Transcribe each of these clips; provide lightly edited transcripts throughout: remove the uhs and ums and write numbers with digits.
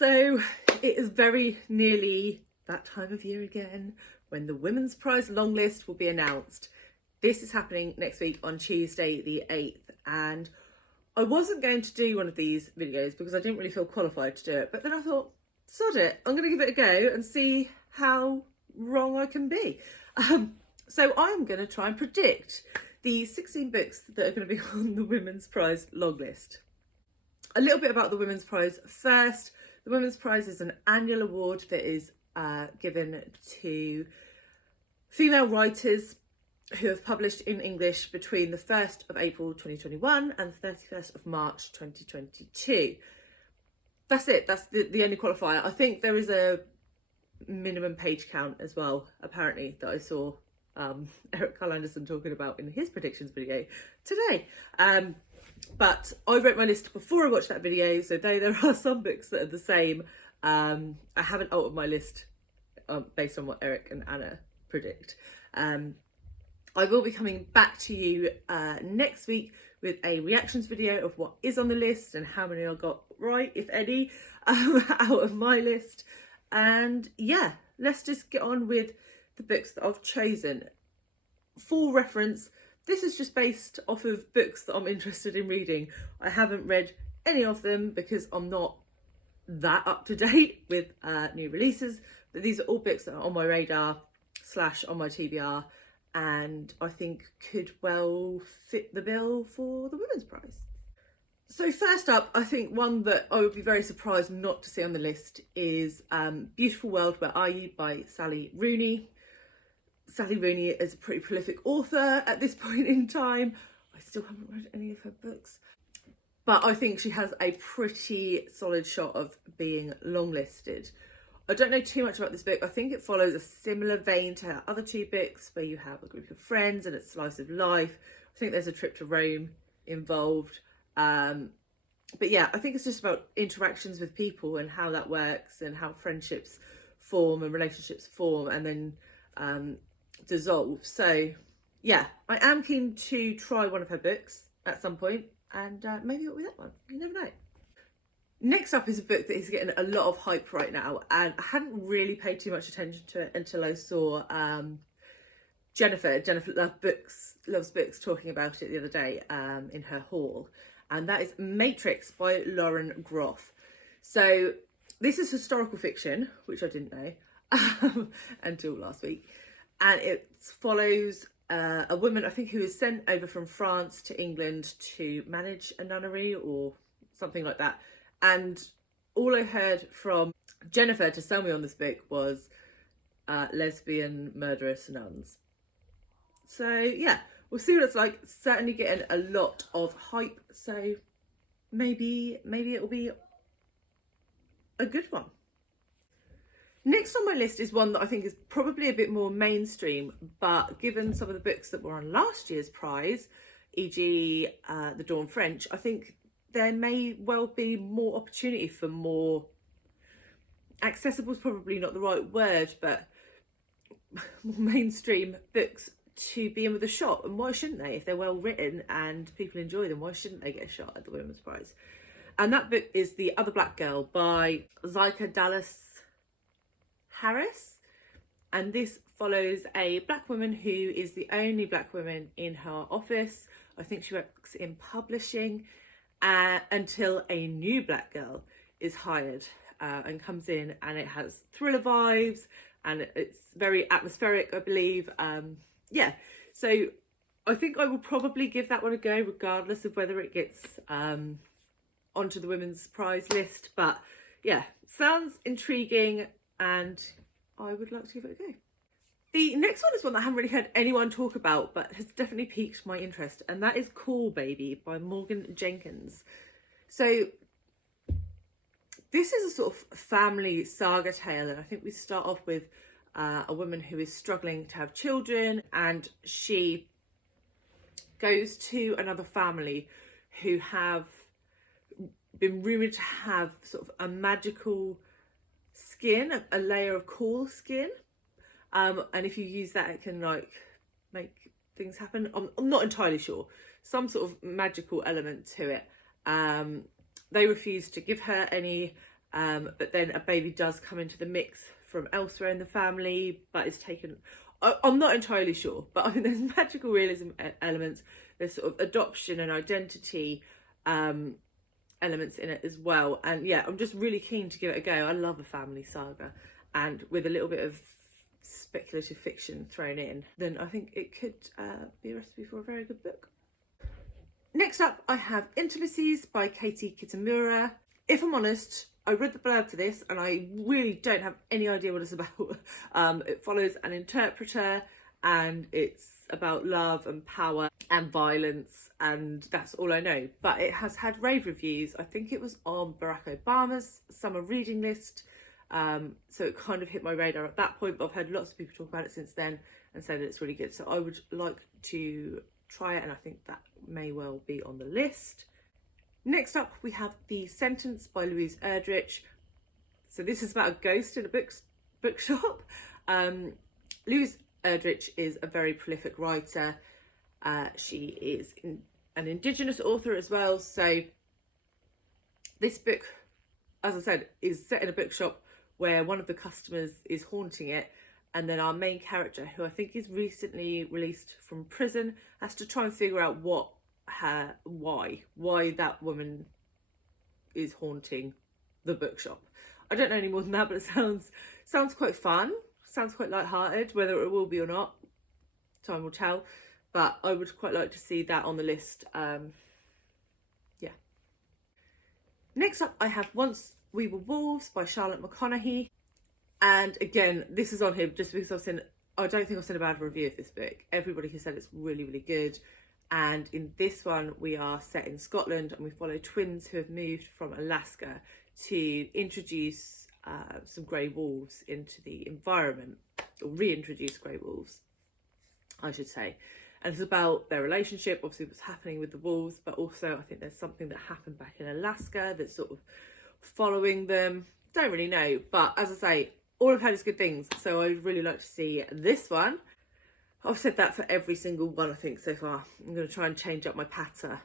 So it is very nearly that time of year again when the Women's Prize longlist will be announced. This is happening next week on Tuesday the 8th, and I wasn't going to do one of these videos because I didn't really feel qualified to do it, but then I thought, sod it, I'm going to give it a go and see how wrong I can be. So I'm going to try and predict the 16 books that are going to be on the Women's Prize longlist. A little bit about the Women's Prize first. The Women's Prize is an annual award that is given to female writers who have published in English between the 1st of April 2021 and the 31st of March 2022. That's it, that's the only qualifier. I think there is a minimum page count as well, apparently, that I saw Eric Carl Anderson talking about in his predictions video today. But I wrote my list before I watched that video, so though there are some books that are the same, I haven't altered my list based on what Eric and Anna predict. I will be coming back to you next week with a reactions video of what is on the list and how many I got right, if any, out of my list. And yeah, let's just get on with the books that I've chosen. For reference, this is just based off of books that I'm interested in reading. I haven't read any of them because I'm not that up to date with new releases, but these are all books that are on my radar / on my TBR, and I think could well fit the bill for the Women's Prize. So first up, I think one that I would be very surprised not to see on the list is Beautiful World, Where Are You by Sally Rooney. Sally Rooney is a pretty prolific author at this point in time. I still haven't read any of her books, but I think she has a pretty solid shot of being longlisted. I don't know too much about this book. I think it follows a similar vein to her other two books where you have a group of friends and a slice of life. I think there's a trip to Rome involved. But yeah, I think it's just about interactions with people and how that works and how friendships form and relationships form and then dissolve. So yeah, I am keen to try one of her books at some point, and maybe it'll be that one. You never know. Next up is a book that is getting a lot of hype right now, and I hadn't really paid too much attention to it until I saw Jennifer Loves Books talking about it the other day in her haul, and that is Matrix by Lauren Groff. So this is historical fiction, which I didn't know until last week, and it follows a woman, I think, who is sent over from France to England to manage a nunnery or something like that. And all I heard from Jennifer to sell me on this book was lesbian murderous nuns. So yeah, we'll see what it's like. Certainly getting a lot of hype, so maybe it'll be a good one. Next on my list is one that I think is probably a bit more mainstream, but given some of the books that were on last year's prize, e.g. The Dawn French, I think there may well be more opportunity for more accessible is probably not the right word, but more mainstream books to be in with a shot. And why shouldn't they? If they're well written and people enjoy them, why shouldn't they get a shot at the Women's Prize? And that book is The Other Black Girl by Zakiya Dallas Harris, and this follows a black woman who is the only black woman in her office. I think she works in publishing until a new black girl is hired and comes in, and it has thriller vibes and it's very atmospheric, I believe. Yeah, so I think I will probably give that one a go regardless of whether it gets onto the Women's Prize list. But yeah, sounds intriguing and I would like to give it a go. The next one is one that I haven't really heard anyone talk about, but has definitely piqued my interest, and that is Caul Baby by Morgan Jenkins. So this is a sort of family saga tale, and I think we start off with a woman who is struggling to have children, and she goes to another family who have been rumoured to have sort of a magical skin, a layer of Caul skin. And if you use that, it can like make things happen. I'm not entirely sure. Some sort of magical element to it. They refuse to give her any but then a baby does come into the mix from elsewhere in the family, but is taken... I'm not entirely sure, but I think there's magical realism elements, there's sort of adoption and identity elements in it as well. And yeah, I'm just really keen to give it a go. I love a family saga, and with a little bit of speculative fiction thrown in, then I think it could be a recipe for a very good book. Next up, I have Intimacies by Katie Kitamura. If I'm honest, I read the blurb to this and I really don't have any idea what it's about. It follows an interpreter and it's about love and power and violence, and that's all I know. But it has had rave reviews. I think it was on Barack Obama's summer reading list. So it kind of hit my radar at that point, but I've heard lots of people talk about it since then and say that it's really good. So I would like to try it, and I think that may well be on the list. Next up, we have The Sentence by Louise Erdrich. So this is about a ghost in a bookshop. Louise Erdrich is a very prolific writer. She is an Indigenous author as well. So this book, as I said, is set in a bookshop where one of the customers is haunting it. And then our main character, who I think is recently released from prison, has to try and figure out why that woman is haunting the bookshop. I don't know any more than that, but it sounds quite fun. Sounds quite light-hearted. Whether it will be or not, time will tell. But I would quite like to see that on the list. Yeah. Next up, I have Once We Were Wolves by Charlotte McConaghy. And again, this is on here just because I don't think I've seen a bad review of this book. Everybody has said it's really, really good. And in this one, we are set in Scotland and we follow twins who have moved from Alaska to introduce some grey wolves into the environment, or reintroduce grey wolves, I should say. And it's about their relationship, obviously what's happening with the wolves, but also I think there's something that happened back in Alaska that's sort of following them. Don't really know, but as I say, all I've had is good things, so I'd really like to see this one. I've said that for every single one, I think, so far. I'm going to try and change up my patter.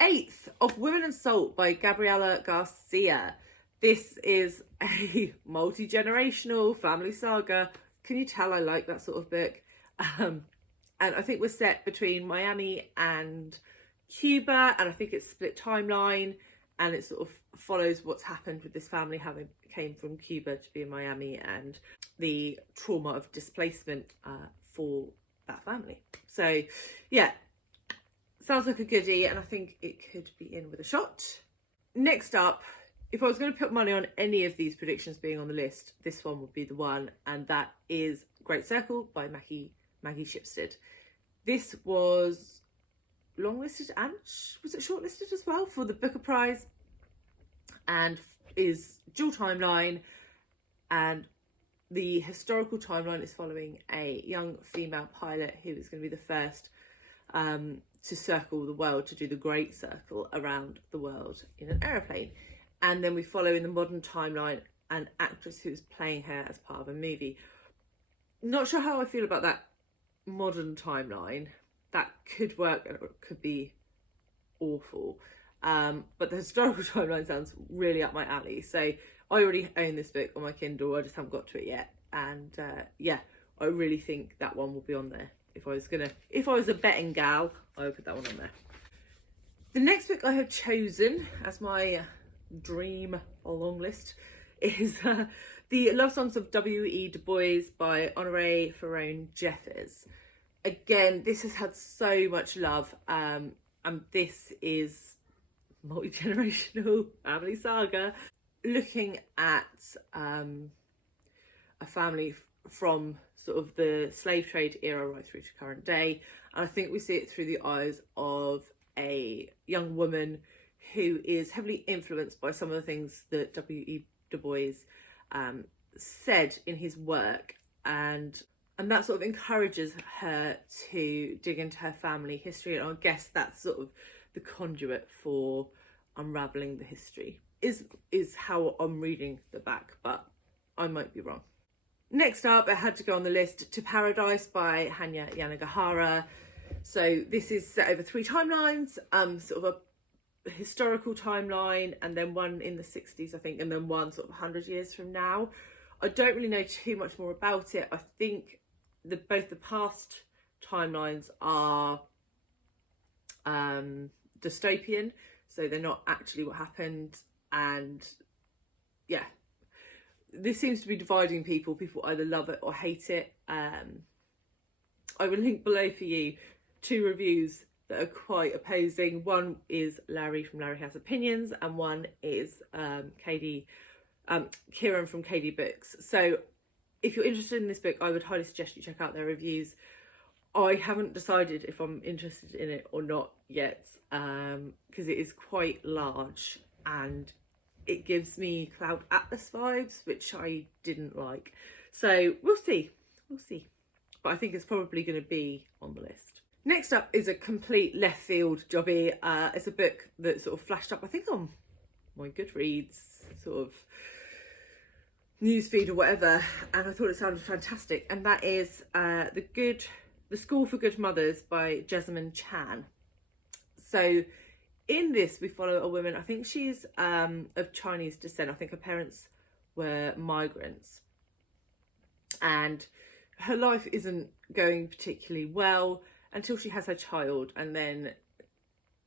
8th, Of Women and Salt by Gabriela Garcia. This is a multi-generational family saga. Can you tell I like that sort of book? And I think we're set between Miami and Cuba, and I think it's split timeline, and it sort of follows what's happened with this family having came from Cuba to be in Miami, and the trauma of displacement for that family. So yeah, sounds like a goodie, and I think it could be in with a shot. Next up, if I was going to put money on any of these predictions being on the list, this one would be the one, and that is Great Circle by Maggie Shipstead. This was longlisted and was it shortlisted as well for the Booker Prize, and is dual timeline, and the historical timeline is following a young female pilot who is going to be the first to circle the world, to do the Great Circle around the world in an aeroplane. And then we follow in the modern timeline an actress who's playing her as part of a movie. Not sure how I feel about that modern timeline. That could work and it could be awful. But the historical timeline sounds really up my alley. So I already own this book on my Kindle, I just haven't got to it yet. And yeah, I really think that one will be on there. If I was a betting gal, I would put that one on there. The next book I have chosen as my dream long list is The Love Songs of W.E.B by Honoree, Faronne, Jeffers. Again, this has had so much love, and this is multi-generational family saga looking at a family from sort of the slave trade era right through to current day, and I think we see it through the eyes of a young woman who is heavily influenced by some of the things that W.E.B said in his work, and that sort of encourages her to dig into her family history, and I guess that's sort of the conduit for unravelling the history, is how I'm reading the back, but I might be wrong. Next up, it had to go on the list, To Paradise by Hanya Yanagihara. So this is set over 3 timelines, sort of a historical timeline, and then one in the 60s, I think, and then one sort of 100 years from now. I don't really know too much more about it. I think both the past timelines are dystopian, so they're not actually what happened, and yeah, this seems to be dividing people. People either love it or hate it. I will link below for you 2 reviews that are quite opposing. One is Larry from Larry Has Opinions, and one is Kieran from KD Books. So if you're interested in this book, I would highly suggest you check out their reviews. I haven't decided if I'm interested in it or not yet, because it is quite large and it gives me Cloud Atlas vibes, which I didn't like. So we'll see. But I think it's probably going to be on the list. Next up is a complete left field jobby. It's a book that sort of flashed up, I think, on my Goodreads sort of newsfeed or whatever, and I thought it sounded fantastic. And that is The School for Good Mothers by Jessamine Chan. So in this, we follow a woman, I think she's of Chinese descent. I think her parents were migrants. And her life isn't going particularly well until she has her child. And then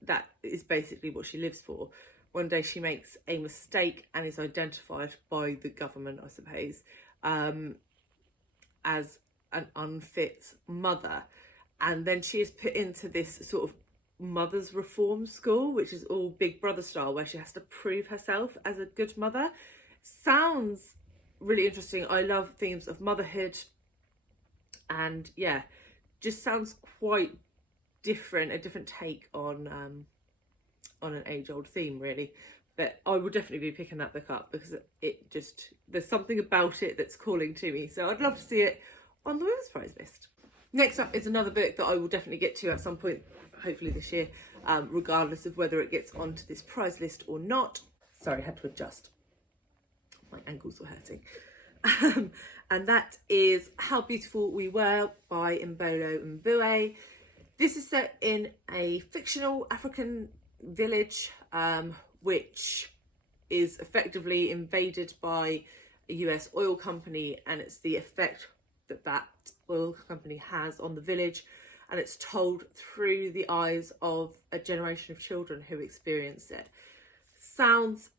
that is basically what she lives for. One day she makes a mistake and is identified by the government, I suppose, as an unfit mother. And then she is put into this sort of mother's reform school, which is all Big Brother style, where she has to prove herself as a good mother. Sounds really interesting. I love themes of motherhood, and yeah, just sounds quite different, a different take on an age-old theme, really. But I will definitely be picking that book up because it just, there's something about it that's calling to me. So I'd love to see it on the Women's Prize list. Next up is another book that I will definitely get to at some point, hopefully this year, regardless of whether it gets onto this prize list or not. Sorry, I had to adjust. My ankles were hurting. And that is How Beautiful We Were by Imbolo and Mbue. This is set in a fictional African village, which is effectively invaded by a US oil company, and it's the effect that oil company has on the village, and it's told through the eyes of a generation of children who experience it. Sounds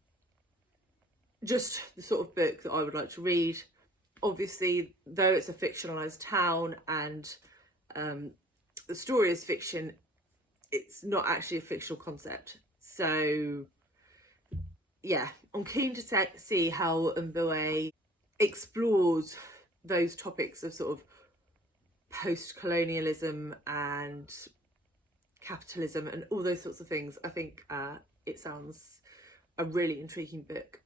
just the sort of book that I would like to read. Obviously, though it's a fictionalized town and the story is fiction, it's not actually a fictional concept. So yeah, I'm keen to see how Mbue explores those topics of sort of post-colonialism and capitalism and all those sorts of things. I think it sounds a really intriguing book.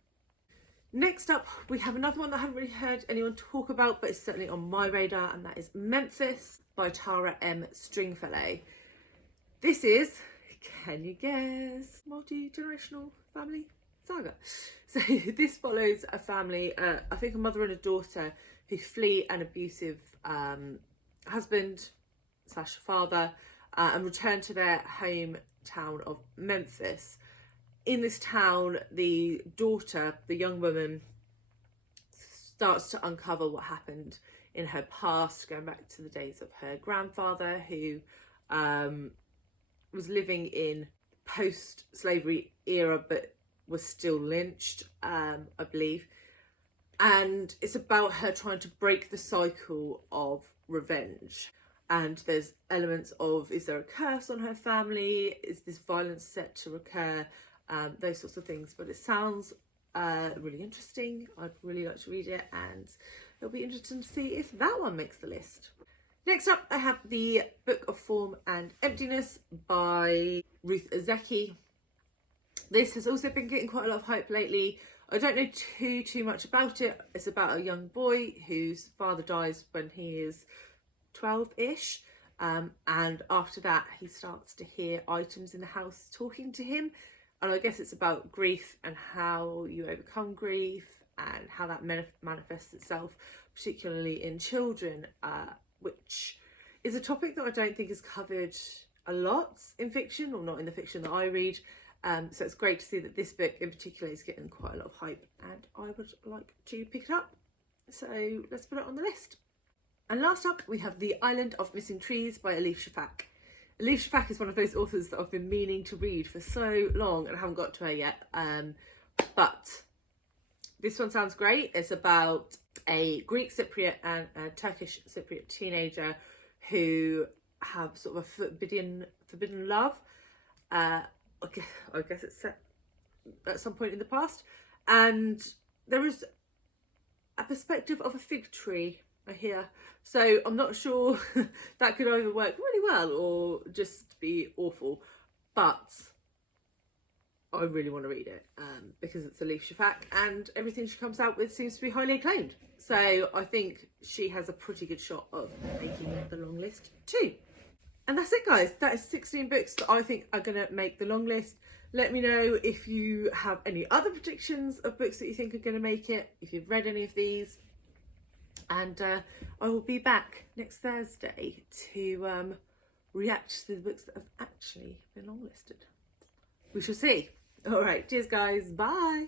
Next up, we have another one that I haven't really heard anyone talk about, but it's certainly on my radar, and that is Memphis by Tara M. Stringfellow. This is, can you guess, multi-generational family saga. So this follows a family, I think a mother and a daughter, who flee an abusive husband / father and return to their hometown of Memphis. In this town, the daughter, the young woman, starts to uncover what happened in her past, going back to the days of her grandfather, who was living in post-slavery era but was still lynched, I believe. And it's about her trying to break the cycle of revenge. And there's elements of, is there a curse on her family? Is this violence set to recur? Those sorts of things. But it sounds really interesting. I'd really like to read it, and it'll be interesting to see if that one makes the list. Next up, I have The Book of Form and Emptiness by Ruth Ozeki. This has also been getting quite a lot of hype lately. I don't know too much about it. It's about a young boy whose father dies when he is 12-ish. And after that, he starts to hear items in the house talking to him. And I guess it's about grief and how you overcome grief and how that manifests itself, particularly in children, which is a topic that I don't think is covered a lot in fiction, or not in the fiction that I read. So it's great to see that this book in particular is getting quite a lot of hype, and I would like to pick it up. So let's put it on the list. And last up, we have The Island of Missing Trees by Elif Shafak. Elif Shafak is one of those authors that I've been meaning to read for so long and I haven't got to her yet. But this one sounds great. It's about a Greek Cypriot and a Turkish Cypriot teenager who have sort of a forbidden love. I guess it's set at some point in the past. And there is a perspective of a fig tree, I hear. So I'm not sure that could either work really well or just be awful. But I really want to read it because it's Elif Shafak and everything she comes out with seems to be highly acclaimed. So I think she has a pretty good shot of making the long list too. And that's it, guys. That is 16 books that I think are going to make the long list. Let me know if you have any other predictions of books that you think are going to make it, if you've read any of these. And I will be back next Thursday to react to the books that have actually been longlisted. We shall see. All right, cheers guys, bye.